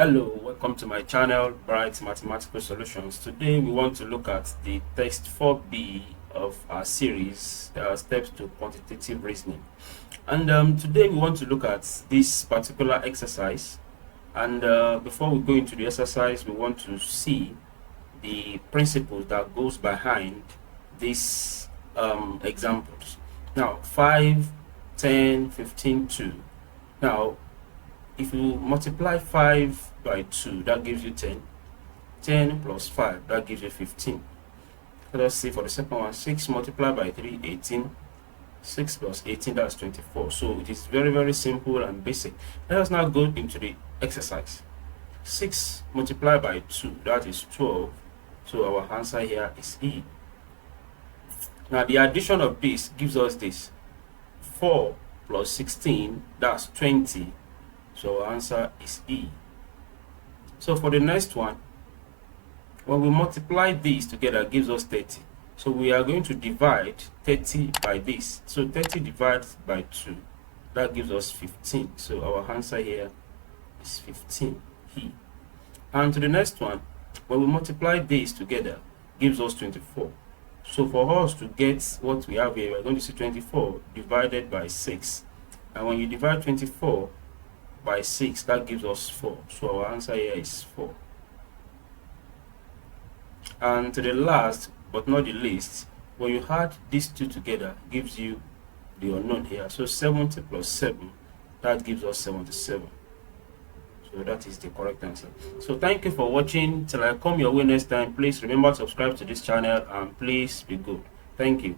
Hello, welcome to my channel, Bright Mathematical Solutions. Today we want to look at the text 4B of our series, Steps to Quantitative Reasoning. And today we want to look at this particular exercise. And before we go into the exercise, we want to see the principles that goes behind these examples. Now, 5, 10, 15, 2. Now, if you multiply 5 by 2, that gives you 10. 10 plus 5, that gives you 15. Let us see for the second one. 6 multiplied by 3, 18. 6 plus 18, that's 24. So it is very, very simple and basic. Let us now go into the exercise. 6 multiplied by 2, that is 12. So our answer here is E. Now the addition of this gives us this. 4 plus 16, that's 20. So our answer is E. So for the next one, when we multiply these together, it gives us 30. So we are going to divide 30 by this. So 30 divided by 2, that gives us 15. So our answer here is 15, E. And to the next one, when we multiply these together, gives us 24. So for us to get what we have here, we're going to see 24 divided by 6. And when you divide 24 by 6, that gives us 4. So our answer here is 4. And to the last but not the least, when you add these two together, gives you the unknown here. So 70 plus 7, that gives us 77. So that is the correct answer. So thank you for watching. Till I come your way next time, please remember to subscribe to this channel and please be good. Thank you.